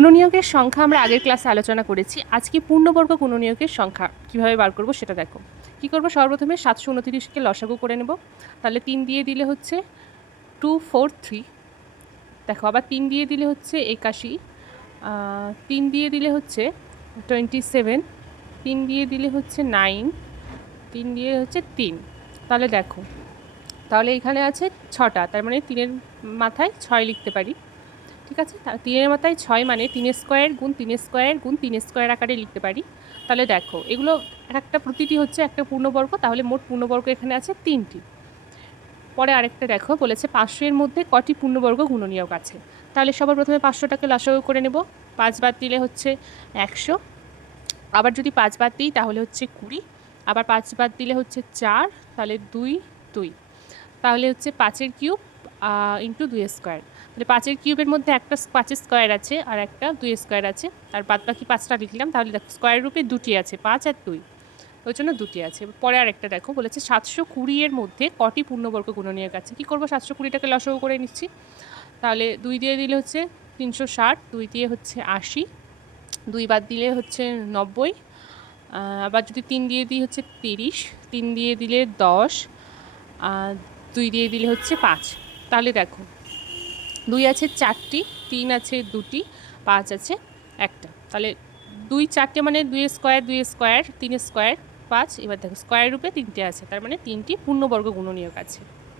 গুণনীয়কের সংখ্যা আমরা আগের ক্লাসে আলোচনা করেছি। আজকে পূর্ণবর্গ গুণনীয়কের সংখ্যা কীভাবে বার করব সেটা দেখো। কি করব, সর্বপ্রথমে 729কে লসাগু করে নেব। তাহলে 3 দিয়ে দিলে হচ্ছে 243। দেখো আবার 3 দিয়ে দিলে হচ্ছে 81, 3 দিয়ে দিলে হচ্ছে 27, 3 দিয়ে দিলে হচ্ছে 9, 3 দিয়ে হচ্ছে 3। তাহলে দেখো, তাহলে এখানে আছে 6টা, তার মানে 3-এর মাথায় 6 লিখতে পারি। ঠিক আছে, 3-এর মাথায় 6 মানে 3 স্কোয়ার গুণ 3 স্কোয়ার গুণ 3 স্কোয়ার আকারে লিখতে পারি। তাহলে দেখো এগুলো একটা প্রতিটি হচ্ছে একটা পূর্ণবর্গ, তাহলে মোট পূর্ণবর্গ এখানে আছে 3টি। পরে আরেকটা দেখো, বলেছে 500-এর মধ্যে কটি পূর্ণবর্গ গুণনীয়ক আছে। তাহলে সবার প্রথমে 500টাকে লসাগু করে নেব। 5 বাদ দিলে হচ্ছে 100, আবার যদি 5 বাদ দিই তাহলে হচ্ছে 20, আবার 5 বাদ দিলে হচ্ছে 4, তাহলে 2 2, তাহলে হচ্ছে 5-এর কিউব ইন্টু 2 স্কোয়ার। তাহলে 5-এর কিউবের মধ্যে একটা 5 স্কোয়ার আছে আর একটা 2 স্কোয়ার আছে, আর বাদ বাকি 5টা লিখলাম। তাহলে দেখো স্কোয়ার রূপে 2টি আছে, 5 আর 2, ওই জন্য 2টি আছে। পরে আরেকটা দেখো, বলেছে 720-এর মধ্যে কটি পূর্ণবর্গ গুণনীয়ক আছে। কী করবো, 720টাকে লসাগু করে নিচ্ছি। তাহলে 2 দিয়ে দিলে হচ্ছে 360, 2 দিয়ে হচ্ছে 80, 2 বাদ দিলে হচ্ছে 90, আবার যদি 3 দিয়ে দিই হচ্ছে 30, 3 দিয়ে দিলে 10, 2 দিয়ে দিলে হচ্ছে 5। তাহলে দেখো 2 আছে 4টি, 3 আছে 2টি, 5 আছে একটা। তাহলে 2 4টে মানে 2 স্কোয়ার 2 স্কোয়ার 3 স্কোয়ার 5। এবার দেখো স্কোয়ার রূপে 3টে আছে, তার মানে 3টি পূর্ণবর্গ গুণনীয়ক আছে।